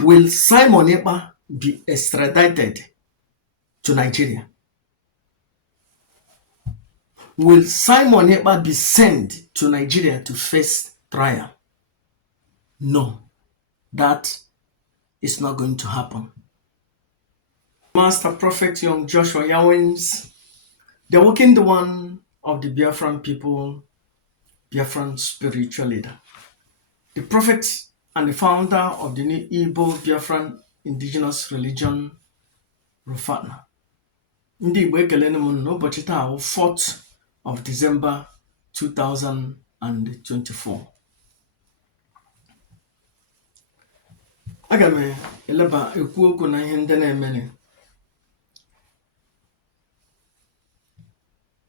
Will Simon Ekpa be extradited to Nigeria? Will Simon Ekpa be sent to Nigeria to face trial? No, that is not going to happen. Master Prophet Young Joshua Yawins, the awakened one of the Biafran people, Biafran spiritual leader, the prophet and the founder of the new Igbo Biafran indigenous religion, Rufana. Ndị Igbo ekelene m n'ụbọchị taa 4th of December 2024. Aga m eleba ekwu okwu na ihe ndị na-emene.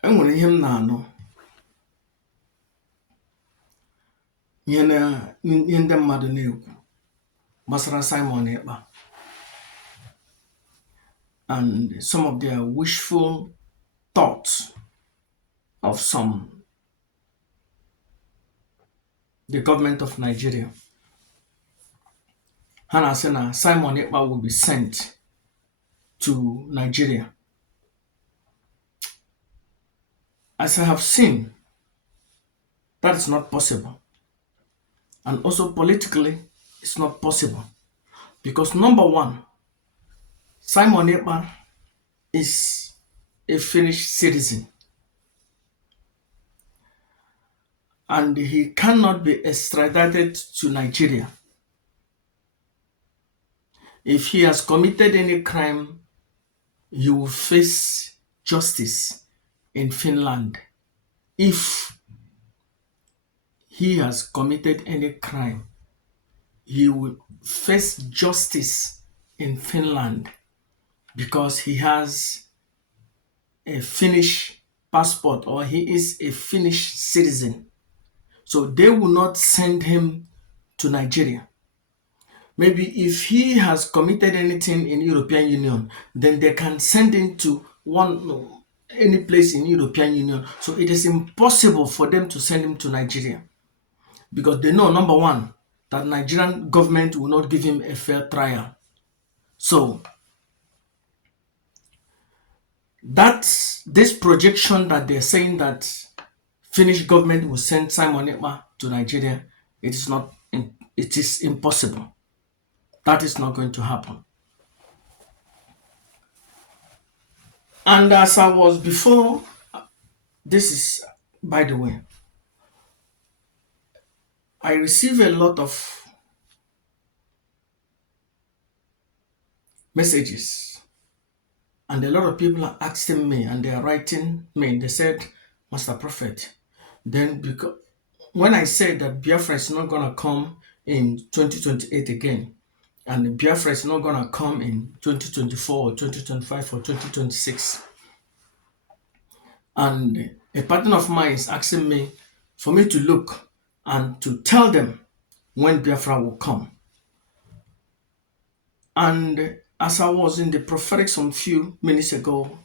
Enwere ihe m na-anụ. Ihe ndị mmadụ na-ekwu gbasara Simon Ekpa and some of their wishful thoughts of the government of Nigeria. Hana said that Simon Ekpa will be sent to Nigeria. As I have seen, that is not possible. And also politically, it's not possible. Because number one, Simon Ekpa is a Finnish citizen. And he cannot be extradited to Nigeria. If he has committed any crime, he will face justice in Finland. If he has committed any crime, he will face justice in Finland because he has a Finnish passport or he is a Finnish citizen. So they will not send him to Nigeria. Maybe if he has committed anything in European Union, then they can send him to any place in European Union. So it is impossible for them to send him to Nigeria because they know, number one, that Nigerian government will not give him a fair trial. So this projection that they're saying that Finnish government will send Simon Ekpa to Nigeria, it is impossible. That is not going to happen. And as I was before, this is, by the way, I receive a lot of messages and a lot of people are asking me and they are writing me. They said, Master Prophet, then because when I said that Biafra is not going to come in 2028 again, and Biafra is not going to come in 2024 or 2025 or 2026. And a partner of mine is asking me for me to look and to tell them when Biafra will come. And as I was in the prophetic some few minutes ago,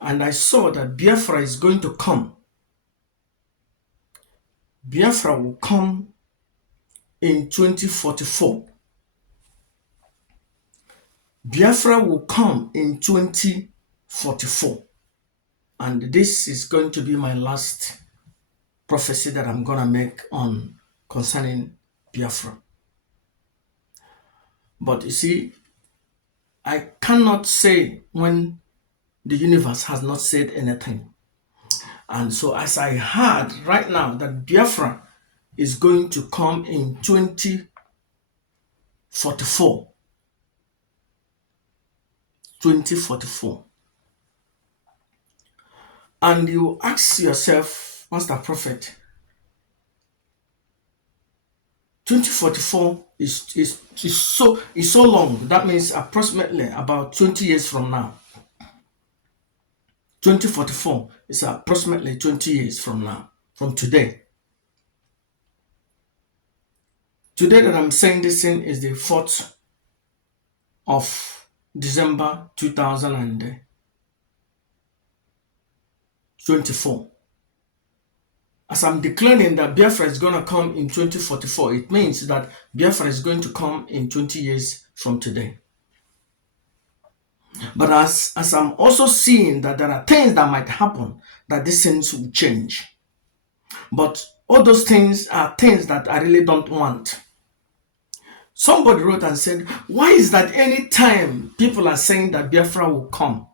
and I saw that Biafra is going to come. Biafra will come in 2044. Biafra will come in 2044. And this is going to be my last prophecy that I'm going to make on concerning Biafra. But you see, I cannot say when the universe has not said anything. And so as I heard right now that Biafra is going to come in 2044. 2044. And you ask yourself, Master Prophet, 2044 is so long. That means approximately about 20 years from now. 2044 is approximately 20 years from now, from today. Today that I'm saying this thing is the 4th of December 2024. As I'm declaring that Biafra is going to come in 2044, it means that Biafra is going to come in 20 years from today. But as I'm also seeing that there are things that might happen, that these things will change. But all those things are things that I really don't want. Somebody wrote and said, why is that anytime people are saying that Biafra will come,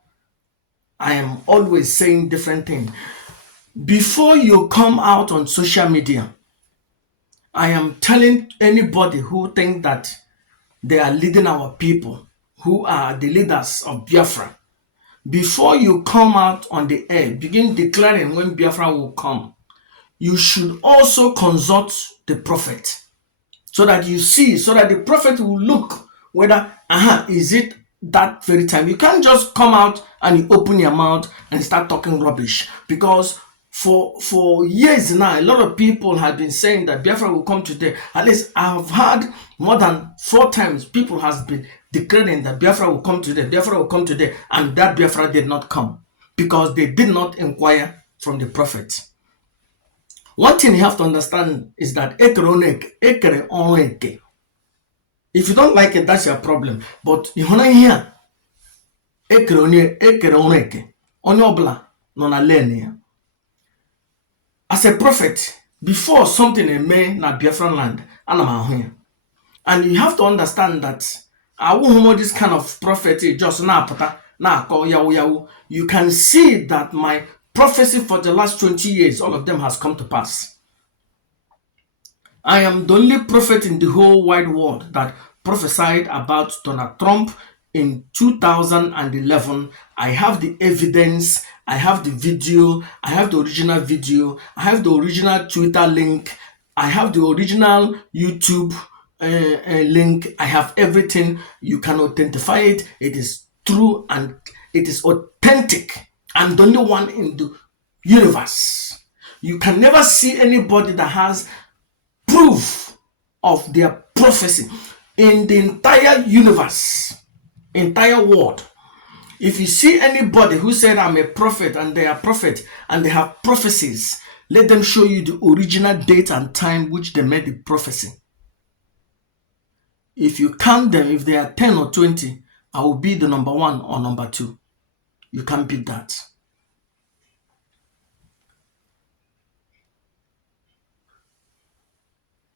I am always saying different things? Before you come out on social media, I am telling anybody who think that they are leading our people, who are the leaders of Biafra, before you come out on the air, begin declaring when Biafra will come, you should also consult the prophet, so that you see, so that the prophet will look whether, is it that very time. You can't just come out and you open your mouth and start talking rubbish, because for years now, a lot of people have been saying that Biafra will come today. At least I've heard more than 4 times people has been declaring that Biafra will come today, Biafra will come today, and that Biafra did not come because they did not inquire from the prophet. One thing you have to understand is that if you don't like it, that's your problem. But you wanna hear as a prophet, before something may na Biafran land, and you have to understand that I won't this kind of prophecy just now you can see that my prophecy for the last 20 years, all of them has come to pass. I am the only prophet in the whole wide world that prophesied about Donald Trump in 2011. I have the evidence, I have the video, I have the original video, I have the original Twitter link, I have the original YouTube link, I have everything. You can authentify it. It is true and it is authentic. I'm the only one in the universe. You can never see anybody that has proof of their prophecy in the entire universe, entire world. If you see anybody who said I'm a prophet and they are prophet and they have prophecies, let them show you the original date and time which they made the prophecy. If you count them, if they are 10 or 20, I will be the number 1 or number 2. You can't beat that.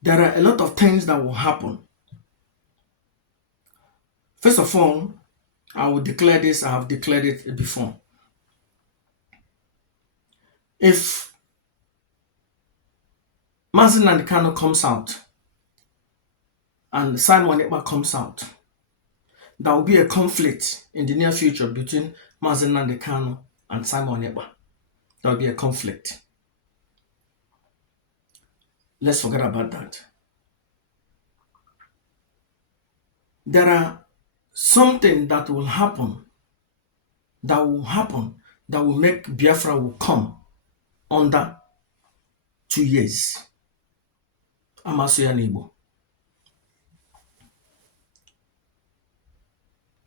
There are a lot of things that will happen. First of all, I will declare this. I have declared it before. If Mazi Nnamdi Kanu comes out and Simon Ekpa comes out, there will be a conflict in the near future between Mazi Nnamdi Kanu and Simon Ekpa. There will be a conflict. Let's forget about that. There are something that will happen that will make Biafra will come under 2 years. Amasuya Igbo.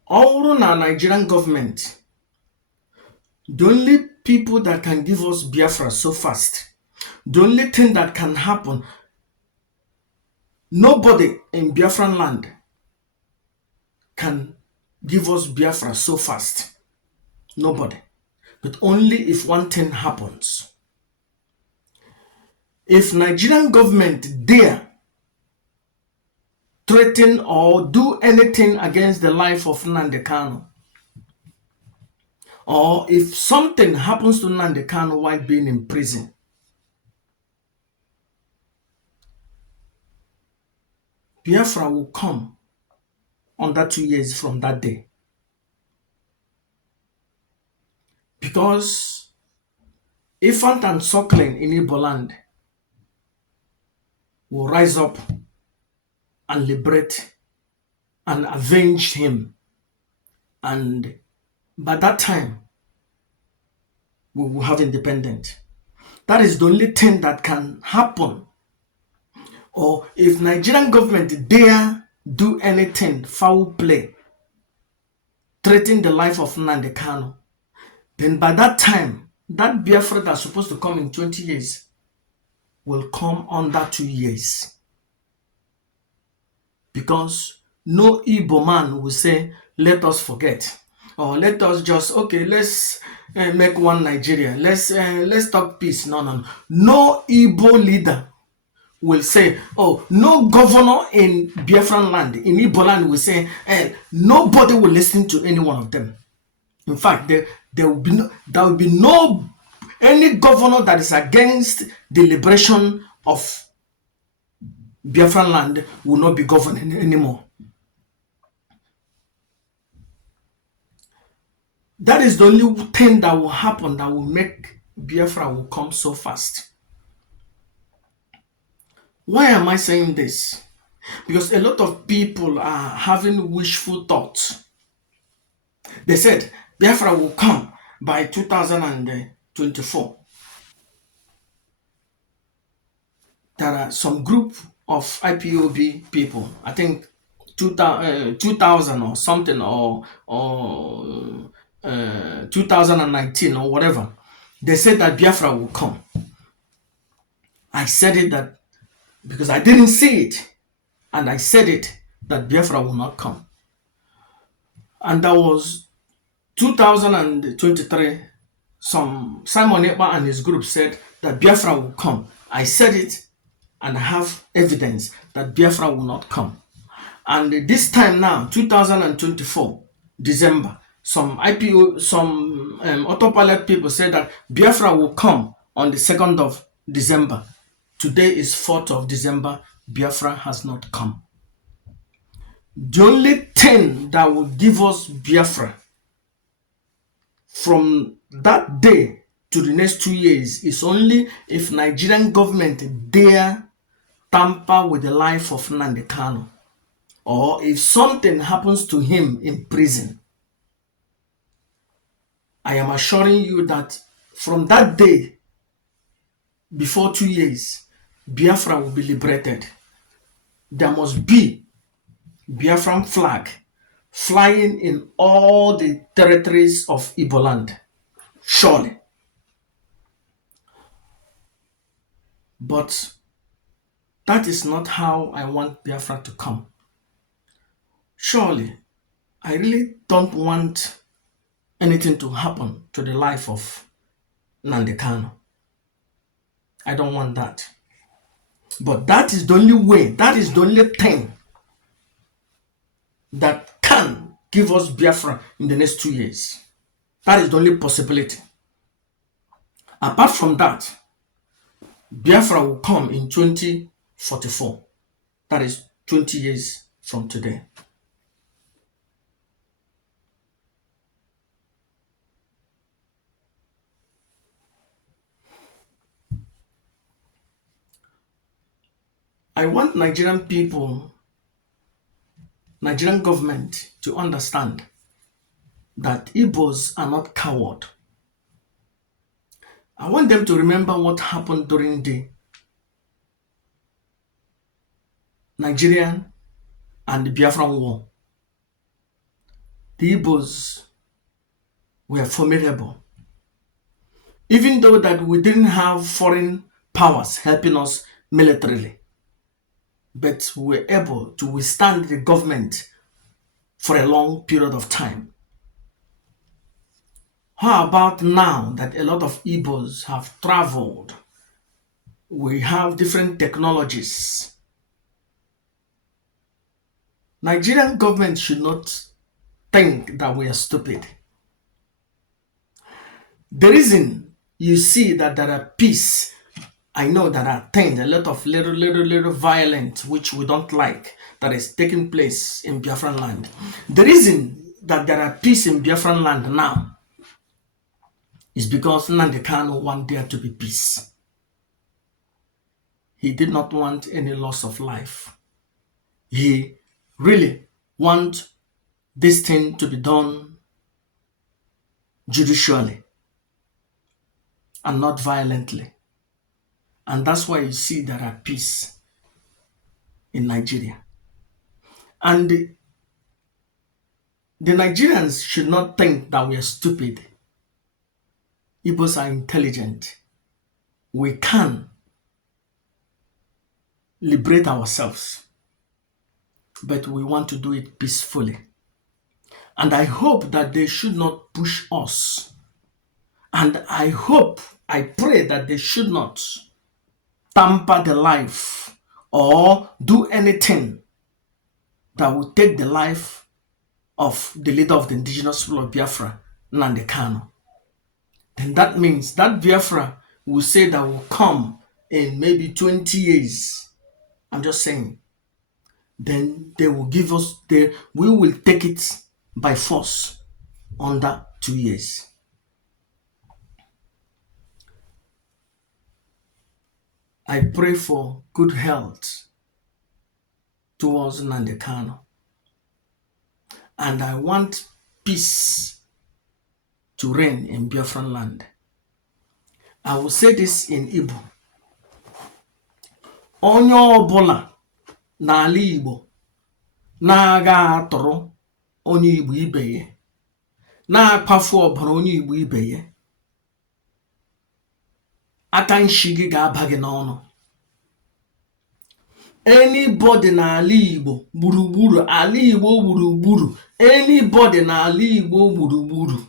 All na Nigerian government, the only people that can give us Biafra so fast, the only thing that can happen, nobody in Biafran land can give us Biafra so fast. Nobody. But only if one thing happens. If Nigerian government dare threaten or do anything against the life of Nnamdi Kanu, or if something happens to Nnamdi Kanu while being in prison, Biafra will come under 2 years from that day. Because infant and suckling in Igbo land will rise up and liberate and avenge him. And by that time, we will have independence. That is the only thing that can happen. Or if Nigerian government dare do anything, foul play, threaten the life of Nnamdi Kanu, then by that time, that Biafra that's supposed to come in 20 years will come under 2 years. Because no Igbo man will say, let us forget. Or let us just, okay, let's make one Nigeria. Let's talk peace. No, no, no. No Igbo leader will say, oh, no governor in Biafran land, in Igbo land will say, nobody will listen to any one of them. In fact, there will be no any governor that is against the liberation of Biafran land will not be governing anymore. That is the only thing that will happen that will make Biafra will come so fast. Why am I saying this? Because a lot of people are having wishful thoughts. They said Biafra will come by 2024. There are some group of IPOB people, I think 2000 or something, or 2019 or whatever. They said that Biafra will come. I said it that because I didn't see it, and I said it that Biafra will not come. And that was 2023. Some Simon Ekpa and his group said that Biafra will come. I said it, and I have evidence that Biafra will not come. And this time now, 2024, December, some autopilot people said that Biafra will come on the 2nd of December. Today is 4th of December. Biafra has not come. The only thing that will give us Biafra from that day to the next 2 years is only if Nigerian government dare tamper with the life of Nnamdi Kanu, or if something happens to him in prison. I am assuring you that from that day, before 2 years, Biafra will be liberated. There must be Biafran flag flying in all the territories of Igbo land. Surely. But that is not how I want Biafra to come. Surely, I really don't want anything to happen to the life of Nnamdi Kanu. I don't want that. But that is the only way, that is the only thing that can give us Biafra in the next 2 years. That is the only possibility. Apart from that, Biafra will come in 2044. That is 20 years from today. I want Nigerian people, Nigerian government to understand that Igbos are not cowards. I want them to remember what happened during the Nigerian and the Biafran War. The Igbos were formidable. Even though that we didn't have foreign powers helping us militarily, but we were able to withstand the government for a long period of time. How about now that a lot of Igbos have traveled? We have different technologies. Nigerian government should not think that we are stupid. The reason you see that there are peace, I know there are things, a lot of little violence which we don't like that is taking place in Biafran land. The reason that there are peace in Biafran land now is because Nnamdi Kanu wanted there to be peace. He did not want any loss of life. He really wants this thing to be done judicially and not violently. And that's why you see there are peace in Nigeria. And the Nigerians should not think that we are stupid. Igbos are intelligent. We can liberate ourselves. But we want to do it peacefully. And I hope that they should not push us. And I pray that they should not tamper the life or do anything that will take the life of the leader of the indigenous people of Biafra, Nnamdi Kanu. Then that means that Biafra will say that will come in maybe 20 years. I'm just saying. Then they will give us, we will take it by force under 2 years. I pray for good health towards Nnamdi Kanu. And I want peace to reign in Biafran land. I will say this in Igbo. Onye ọbụla n'ala Igbo na-aga atụrụ onye Igbo ibe ya, na-akpafu ọbara onye Igbo ibe ya, aka nshi gị ga-aba gị n'ọnụ. Anybody n'ala Igbo gburugburu, ala Igbo gburugburu, anybody n'ala Igbo gburugburu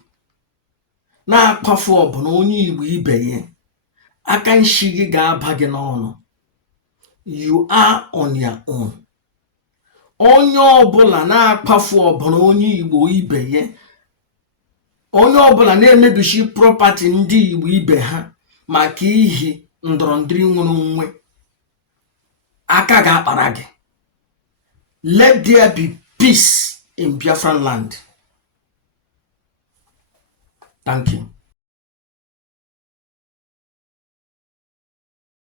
na-akpafu ọbara onye Igbo ibe ya, aka nshi gị ga-aba gị n'ọnụ. You are on your own. Onye ọbụla na-akpafu ọbara onye Igbo ibe ya, onye ọbụla na-emebishi property ndị Igbo ibe ha maka ihi ndọrọndọrọ nwere onwe, aka ga-akpara gị. Let there be peace in Biafran land. Thank you.